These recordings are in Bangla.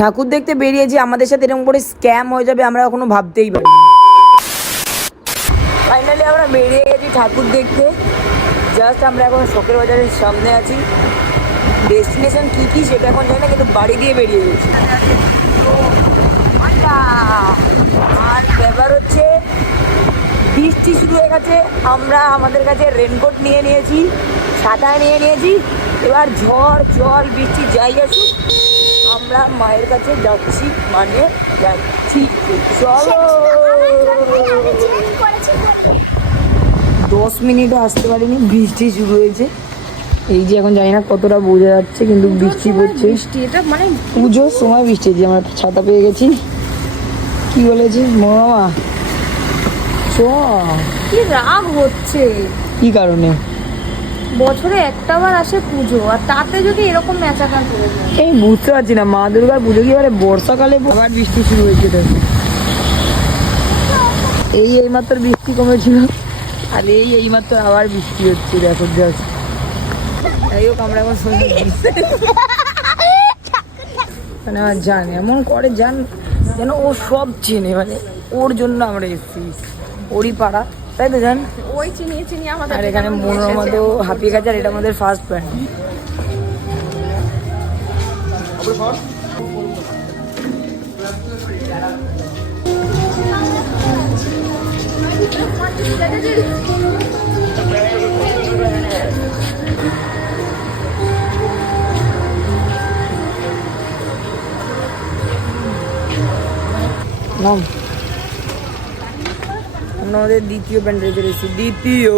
ঠাকুর দেখতে বেরিয়েছি, আমাদের সাথে এরকম করে স্ক্যাম হয়ে যাবে আমরা এখনো ভাবতেই পারি। ফাইনালি আমরা বেরিয়ে গেছি ঠাকুর দেখতে। জাস্ট আমরা এখন শখের বাজারের সামনে আছি। ডেস্টিনেশন কী সেটা এখন জানি না, কিন্তু বাড়ি দিয়ে বেরিয়ে গেছি। আর ব্যাপার হচ্ছে বৃষ্টি শুরু হয়ে গেছে। আমরা আমাদের কাছে রেনকোট নিয়ে নিয়েছি, ছাতা নিয়ে নিয়েছি। এবার ঝড় জল বৃষ্টি যাই আসুক আমরা মায়ের কাছে যাচ্ছি, মানে যাচ্ছি। চলো 10 মিনিটও আসতে পারিনি, বৃষ্টি শুরু হয়েছে। এই যে এখন জানি না কতটা বোঝা যাচ্ছে, কিন্তু বৃষ্টি পড়ছে। এটা মানে পুজোর সময় বৃষ্টি হচ্ছে। আমরা ছাতা পেয়ে গেছি। কি বলেছে মামা? কি রাগ হচ্ছে, কি কারণে? বছরে একটাবার আসে পুজো, আর তাতে যদি এরকম ম্যাচাকার করে যায়। এই বুঝতে পারছি না, মা দুর্গার পুজো কি এবারে বর্ষাকালে আবার বৃষ্টি শুরু হয়েছে। এইমাত্র বৃষ্টি কমেছিল, আর এইমাত্র আবার বৃষ্টি হচ্ছে। দেখো জাস্ট। যাই হোক আমরা এখন শুনছি মানে আমার জান এমন করে জান যেন ও সব চেনে, মানে ওর জন্য আমরা এসেছি, ওরই পাড়া, তাই তো জান? ওই চিনিয়ে আমাদের। আর এখানে মনোরমা তো হাঁপিয়ে গেছে, আর এটা আমাদের ফার্স্ট প্যান্ট। আমাদের দ্বিতীয় প্যান্ট রেখে দিয়েছি, দ্বিতীয়।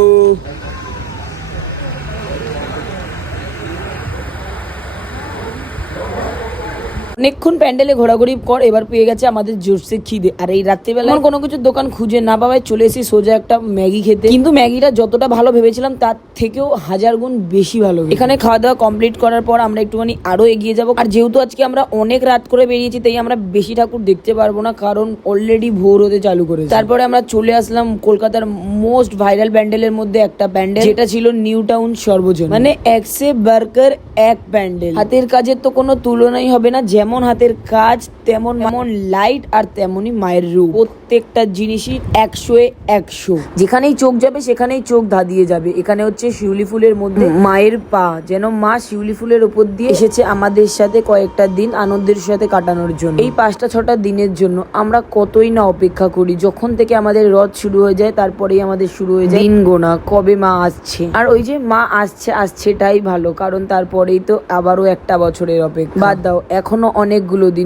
অনেকক্ষণ প্যান্ডেলে ঘোরাঘুরি কর, এবার পেয়ে গেছে আমাদের জোরসে খিদে। আর এই রাত্রিবেলা কোনো কিছু দোকান খুঁজে না পাওয়ায় চলে এসেছি সোজা একটা ম্যাগি খেতে। কিন্তু ম্যাগিটা যতটা ভালো ভেবেছিলাম তার থেকেও 1000 গুণ বেশি ভালো। এখানে খাওয়া দাওয়া কমপ্লিট করার পর আমরা একটুখানি আরো এগিয়ে যাব। আর যেহেতু আজকে আমরা অনেক রাত করে বেরিয়েছি, তাই আমরা বেশি ঠাকুর দেখতে পারবো না, কারণ অলরেডি ভোর হতে চালু করেছে। তারপরে আমরা চলে আসলাম কলকাতার মোস্ট ভাইরাল প্যান্ডেলের মধ্যে একটা প্যান্ডেল, যেটা ছিল নিউ টাউন সর্বজন, মানে এক সে বার্কার এক প্যান্ডেল। হাতের কাজের তো কোনো তুলনাই হবে না, যেমন হাতের কাজ তেমন লাইট আর তেমনই মায়ের রূপ। প্রত্যেকটা জিনিসই 100-100। যেখানেই চোখ যাবে সেখানেই চোখ ধাঁধিয়ে যাবে। এখানে হচ্ছে শিউলি ফুলের মধ্যে মায়ের পা, যেন মা শিউলি ফুলের উপর দিয়ে এসেছে আমাদের সাথে কয়েকটা দিন আনন্দের সাথে কাটানোর জন্য। এই 5টা-6টা দিনের জন্য আমরা কতই না অপেক্ষা করি। যখন থেকে আমাদের রথ শুরু হয়ে যায় তারপরেই আমাদের শুরু হয়ে যায় দিন গোনা, কবে মা আসছে। আর ওই যে মা আসছেটাই ভালো, কারণ তারপরেই তো আবারও একটা বছরের অপেক্ষা। বাদ দাও, এখনো অনেকগুলো দিন।